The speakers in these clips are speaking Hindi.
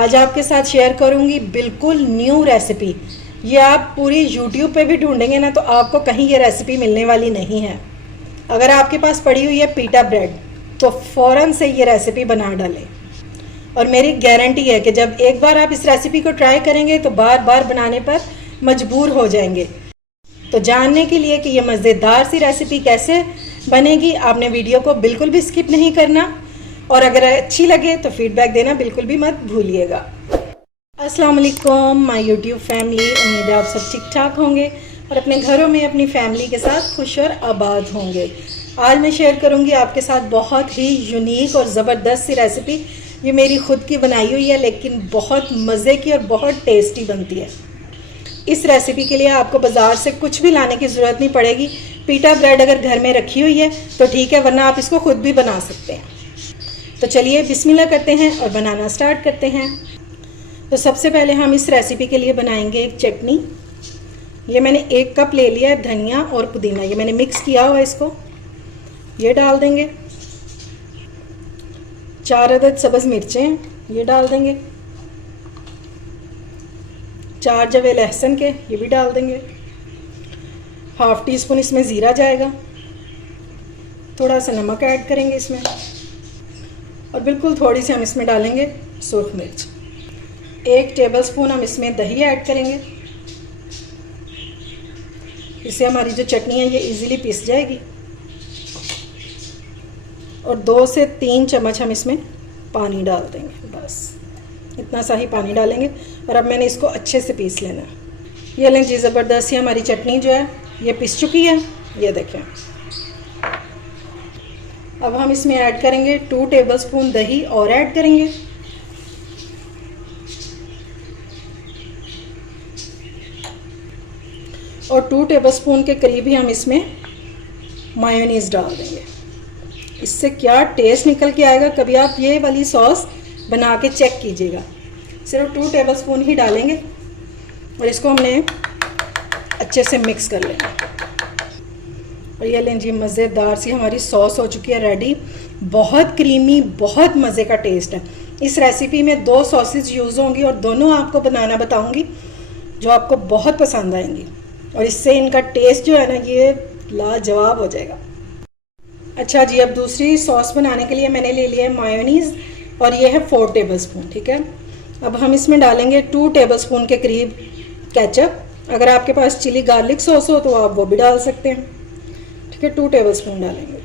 आज आपके साथ शेयर करूंगी बिल्कुल न्यू रेसिपी। ये आप पूरी YouTube पे भी ढूंढेंगे ना तो आपको कहीं ये रेसिपी मिलने वाली नहीं है। अगर आपके पास पड़ी हुई है पीटा ब्रेड तो फ़ौरन से ये रेसिपी बना डालें। और मेरी गारंटी है कि जब एक बार आप इस रेसिपी को ट्राई करेंगे तो बार बार बनाने पर मजबूर हो जाएंगे। तो जानने के लिए कि ये मज़ेदार सी रेसिपी कैसे बनेगी आपने वीडियो को बिल्कुल भी स्किप नहीं करना, और अगर अच्छी लगे तो फीडबैक देना बिल्कुल भी मत भूलिएगा। अस्सलाम वालेकुम माय यूट्यूब फैमिली, उम्मीद है आप सब ठीक ठाक होंगे और अपने घरों में अपनी फैमिली के साथ खुश और आबाद होंगे। आज मैं शेयर करूंगी आपके साथ बहुत ही यूनिक और ज़बरदस्त सी रेसिपी। ये मेरी खुद की बनाई हुई है लेकिन बहुत मज़े की और बहुत टेस्टी बनती है। इस रेसिपी के लिए आपको बाज़ार से कुछ भी लाने की ज़रूरत नहीं पड़ेगी। पीटा ब्रेड अगर घर में रखी हुई है तो ठीक है, वरना आप इसको खुद भी बना सकते हैं। तो चलिए बिस्मिल्लाह करते हैं और बनाना स्टार्ट करते हैं। तो सबसे पहले हम इस रेसिपी के लिए बनाएंगे एक चटनी। ये मैंने 1 कप ले लिया है धनिया और पुदीना, ये मैंने मिक्स किया हुआ है। इसको ये डाल देंगे। 4 अदद सब्ज़ मिर्चें ये डाल देंगे। 4 जवे लहसुन के ये भी डाल देंगे। ½ टीस्पून इसमें ज़ीरा जाएगा। थोड़ा सा नमक ऐड करेंगे इसमें, और बिल्कुल थोड़ी सी हम इसमें डालेंगे सुर्ख मिर्च। 1 टेबलस्पून हम इसमें दही ऐड करेंगे। इससे हमारी जो चटनी है ये इजीली पिस जाएगी। और 2 से 3 चम्मच हम इसमें पानी डाल देंगे, बस इतना सा ही पानी डालेंगे। और अब मैंने इसको अच्छे से पीस लेना है। ये लें जी, ज़बरदस्त हमारी चटनी जो है ये पिस चुकी है, ये देखें। अब हम इसमें ऐड करेंगे 2 टेबलस्पून दही और ऐड करेंगे। और 2 टेबलस्पून के करीब ही हम इसमें मायोनीज़ डाल देंगे। इससे क्या टेस्ट निकल के आएगा, कभी आप ये वाली सॉस बना के चेक कीजिएगा। सिर्फ 2 टेबलस्पून ही डालेंगे और इसको हमने अच्छे से मिक्स कर लेंगे। और ये लें जी, मज़ेदार सी हमारी सॉस हो चुकी है रेडी। बहुत क्रीमी, बहुत मज़े का टेस्ट है। इस रेसिपी में 2 सॉसेज यूज़ होंगी और दोनों आपको बनाना बताऊंगी जो आपको बहुत पसंद आएंगी। और इससे इनका टेस्ट जो है ना ये लाजवाब हो जाएगा। अच्छा जी, अब दूसरी सॉस बनाने के लिए मैंने ले लिया है मायोनीज़ और ये है 4 टेबलस्पून, ठीक है। अब हम इसमें डालेंगे 2 टेबलस्पून के करीब केचप। अगर आपके पास चिली गार्लिक सॉस हो तो आप वो भी डाल सकते हैं, ठीक है। 2 टेबलस्पून डालेंगे।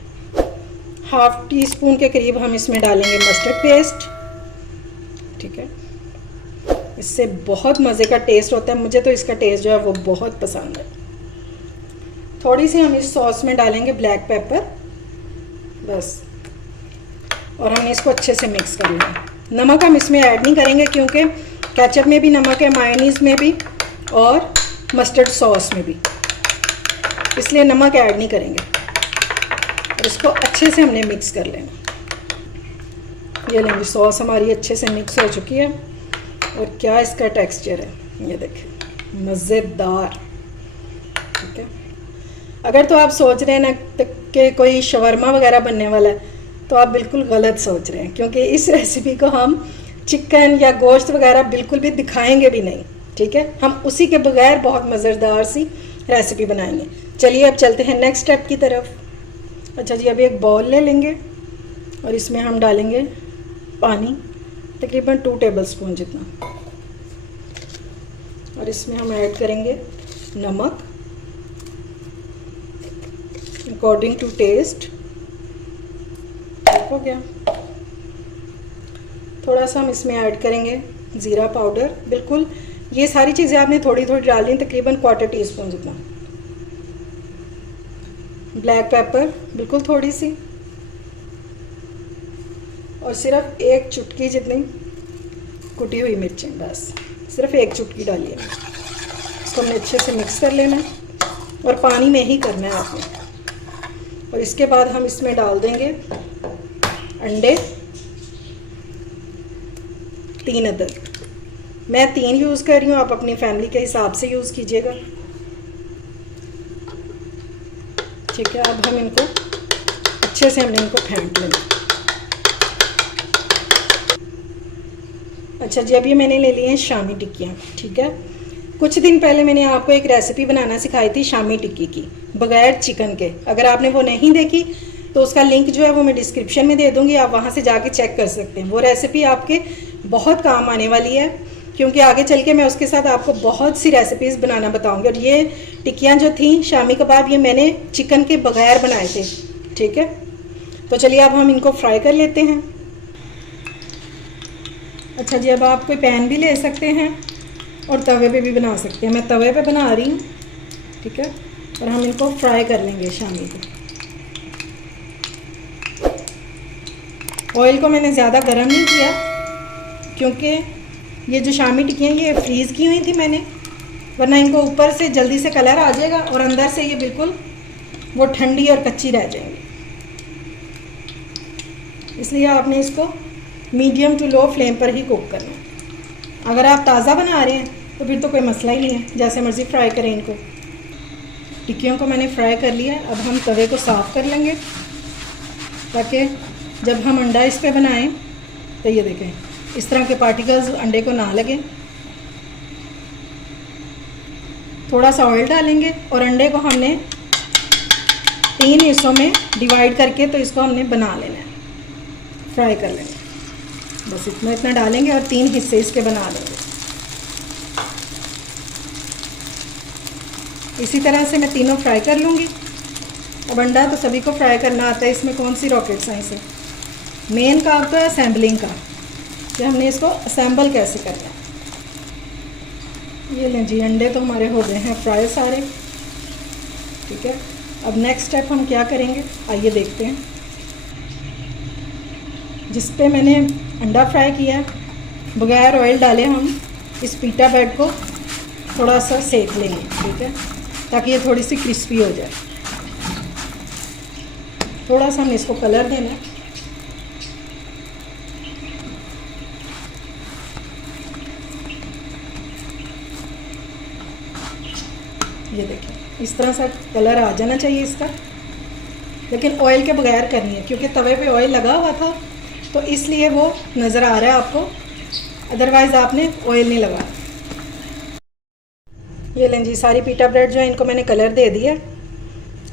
½ टीस्पून के करीब हम इसमें डालेंगे मस्टर्ड पेस्ट, ठीक है। इससे बहुत मज़े का टेस्ट होता है, मुझे तो इसका टेस्ट जो है वो बहुत पसंद है। थोड़ी सी हम इस सॉस में डालेंगे ब्लैक पेपर, बस। और हमने इसको अच्छे से मिक्स कर लेना। नमक हम इसमें ऐड नहीं करेंगे क्योंकि केचप में भी नमक है, मायोनीज़ में भी और मस्टर्ड सॉस में भी, इसलिए नमक ऐड नहीं करेंगे। और इसको अच्छे से हमने मिक्स कर लेना। ये लेंगे, सॉस हमारी अच्छे से मिक्स हो चुकी है और क्या इसका टेक्सचर है ये देखिए, मज़ेदार, ठीक है। अगर तो आप सोच रहे हैं ना कि कोई शवरमा वगैरह बनने वाला है तो आप बिल्कुल गलत सोच रहे हैं, क्योंकि इस रेसिपी को हम चिकन या गोश्त वगैरह बिल्कुल भी दिखाएंगे भी नहीं, ठीक है। हम उसी के बगैर बहुत मज़ेदार सी रेसिपी बनाएंगे। चलिए अब चलते हैं नेक्स्ट स्टेप की तरफ। अच्छा जी, अभी एक बाउल ले लेंगे और इसमें हम डालेंगे पानी, तकरीबन 2 टेबलस्पून जितना। और इसमें हम ऐड करेंगे नमक अकॉर्डिंग टू टेस्ट, ठीक हो गया। थोड़ा सा हम इसमें ऐड करेंगे ज़ीरा पाउडर, बिल्कुल ये सारी चीज़ें आपने थोड़ी थोड़ी डालनी है, तकरीबन ½ टीस्पून जितना। ब्लैक पेपर बिल्कुल थोड़ी सी, और सिर्फ 1 चुटकी जितनी कुटी हुई मिर्चें, बस सिर्फ 1 चुटकी डालिए। इसको हमने अच्छे से मिक्स कर लेना है और पानी में ही करना है आपने। और इसके बाद हम इसमें डाल देंगे अंडे, 3 अदद। मैं 3 यूज़ कर रही हूँ, आप अपनी फैमिली के हिसाब से यूज़ कीजिएगा, ठीक है। अब हम इनको अच्छे से हमने इनको फेंट लेना। अच्छा जी, अभी मैंने ले लिए हैं शामी टिक्कियाँ। ठीक है, कुछ दिन पहले मैंने आपको एक रेसिपी बनाना सिखाई थी शामी टिक्की की, बगैर चिकन के। अगर आपने वो नहीं देखी तो उसका लिंक जो है वो मैं डिस्क्रिप्शन में दे दूँगी, आप वहाँ से जाके चेक कर सकते हैं। वो रेसिपी आपके बहुत काम आने वाली है, क्योंकि आगे चल के मैं उसके साथ आपको बहुत सी रेसिपीज़ बनाना बताऊँगी। और ये टिक्कियाँ जो थी शामी कबाब, ये मैंने चिकन के बगैर बनाए थे। ठीक है, तो चलिए अब हम इनको फ्राई कर लेते हैं। अच्छा जी, अब आप कोई पैन भी ले सकते हैं और तवे पे भी बना सकते हैं। मैं तवे पे बना रही हूँ। ठीक है, और हम इनको फ्राई कर लेंगे शामी को। ऑयल को मैंने ज़्यादा गर्म नहीं किया, क्योंकि ये जो शामी टिक्कियाँ ये फ्रीज़ की हुई थी मैंने, वरना इनको ऊपर से जल्दी से कलर आ जाएगा और अंदर से ये बिल्कुल वो ठंडी और कच्ची रह जाएंगी। इसलिए आपने इसको मीडियम टू लो फ्लेम पर ही कुक करना है। अगर आप ताज़ा बना रहे हैं तो फिर तो कोई मसला ही नहीं है, जैसे मर्ज़ी फ्राई करें इनको। टिक्कियों को मैंने फ्राई कर लिया। अब हम तवे को साफ़ कर लेंगे, ताकि जब हम अंडा इस पे बनाएं तो ये देखें इस तरह के पार्टिकल्स अंडे को ना लगें। थोड़ा सा ऑयल डालेंगे और अंडे को हमने 3 हिस्सों में डिवाइड करके तो इसको हमने बना लेना है, फ्राई कर लेंगे। बस इतना डालेंगे और 3 हिस्से इसके बना लेंगे। इसी तरह से मैं तीनों फ्राई कर लूँगी। अब अंडा तो सभी को फ्राई करना आता है, इसमें कौन सी रॉकेट साइंस है। मेन काम तो है असेंबलिंग का, कि हमने इसको असेंबल कैसे करना है। ये लें जी, अंडे तो हमारे हो गए हैं फ्राई सारे। ठीक है, अब नेक्स्ट स्टेप हम क्या करेंगे आइए देखते हैं। जिस पे मैंने अंडा फ्राई किया बगैर ऑयल डाले, हम इस पीटा ब्रेड को थोड़ा सा सेक लेंगे। ठीक है, ताकि ये थोड़ी सी क्रिस्पी हो जाए। थोड़ा सा हमने इसको कलर देना है। ये देखिए इस तरह सा कलर आ जाना चाहिए इसका, लेकिन ऑयल के बगैर करनी है, क्योंकि तवे पे ऑयल लगा हुआ था तो इसलिए वो नज़र आ रहा है आपको, अदरवाइज़ आपने ऑयल नहीं लगाया। ये लें जी, सारी पीटा ब्रेड जो है इनको मैंने कलर दे दिया।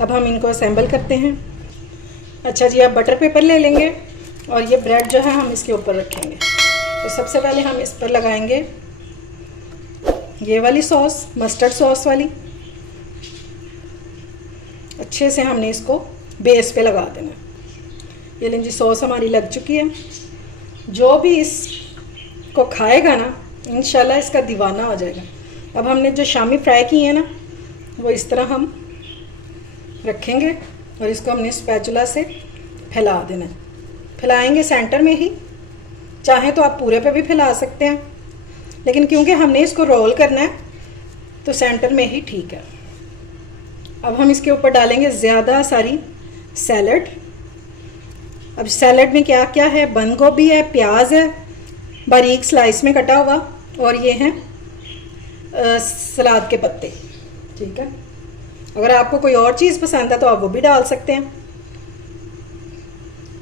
अब हम इनको असेंबल करते हैं। अच्छा जी, अब बटर पेपर ले लेंगे और ये ब्रेड जो है हम इसके ऊपर रखेंगे। तो सबसे पहले हम इस पर लगाएंगे ये वाली सॉस, मस्टर्ड सॉस वाली। अच्छे से हमने इसको बेस पे लगा देना। ये लें जी, सॉस हमारी लग चुकी है। जो भी इसको खाएगा ना, इंशाल्लाह इसका दीवाना हो जाएगा। अब हमने जो शामी फ्राई की है ना, वो इस तरह हम रखेंगे और इसको हमने स्पैचुला से फैला देना है। फैलाएंगे सेंटर में ही, चाहे तो आप पूरे पे भी फैला सकते हैं, लेकिन क्योंकि हमने इसको रोल करना है तो सेंटर में ही ठीक है। अब हम इसके ऊपर डालेंगे ज़्यादा सारी सैलड। अब सैलड में क्या क्या है, बंद गोभी है, प्याज है बारीक स्लाइस में कटा हुआ, और ये हैं सलाद के पत्ते। ठीक है, अगर आपको कोई और चीज़ पसंद है तो आप वो भी डाल सकते हैं।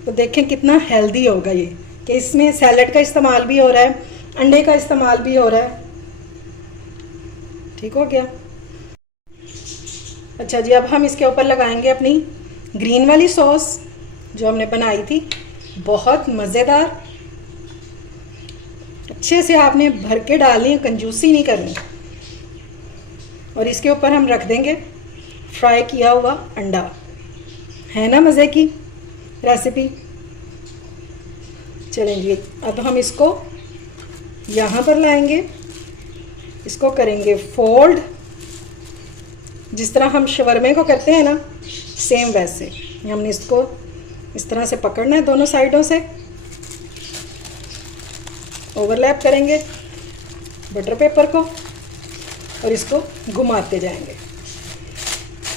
तो देखें कितना हेल्दी होगा ये, कि इसमें सैलड का इस्तेमाल भी हो रहा है, अंडे का इस्तेमाल भी हो रहा है। ठीक हो गया। अच्छा जी, अब हम इसके ऊपर लगाएंगे अपनी ग्रीन वाली सॉस जो हमने बनाई थी, बहुत मज़ेदार। अच्छे से आपने भर के डालनी है, कंजूसी नहीं करनी। और इसके ऊपर हम रख देंगे फ्राई किया हुआ अंडा। है ना मज़े की रेसिपी। चलें जी, अब हम इसको यहाँ पर लाएंगे, इसको करेंगे फोल्ड, जिस तरह हम शवरमे को करते हैं ना, सेम वैसे हमने इसको इस तरह से पकड़ना है, दोनों साइडों से ओवरलैप करेंगे बटर पेपर को और इसको घुमाते जाएंगे।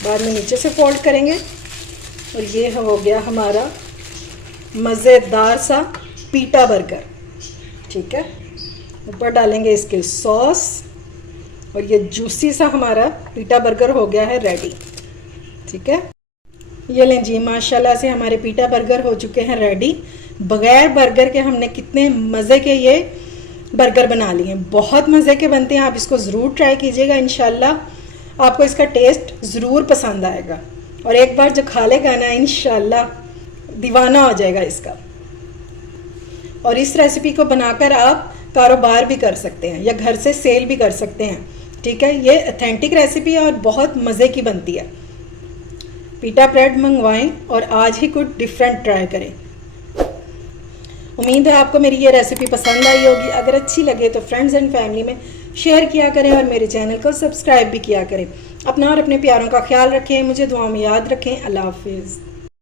बाद में नीचे से फोल्ड करेंगे और ये हो गया हमारा मज़ेदार सा पीटा बर्गर। ठीक है, ऊपर डालेंगे इसके सॉस और ये जूसी सा हमारा पीटा बर्गर हो गया है रेडी। ठीक है, ये लें जी, माशाल्लाह से हमारे पीटा बर्गर हो चुके हैं रेडी। बगैर बर्गर के हमने कितने मज़े के ये बर्गर बना लिए। बहुत मज़े के बनते हैं, आप इसको ज़रूर ट्राई कीजिएगा। इंशाल्लाह आपको इसका टेस्ट ज़रूर पसंद आएगा और एक बार जो खा लेगा ना इंशाल्लाह दीवाना हो जाएगा इसका। और इस रेसिपी को बनाकर आप कारोबार भी कर सकते हैं या घर से सेल भी कर सकते हैं। ठीक है, ये ऑथेंटिक रेसिपी है और बहुत मज़े की बनती है। पिटा ब्रेड मंगवाएं और आज ही कुछ डिफरेंट ट्राई करें। उम्मीद है आपको मेरी ये रेसिपी पसंद आई होगी। अगर अच्छी लगे तो फ्रेंड्स एंड फैमिली में शेयर किया करें और मेरे चैनल को सब्सक्राइब भी किया करें। अपना और अपने प्यारों का ख्याल रखें, मुझे दुआ में याद रखें। अल्लाह हाफिज़।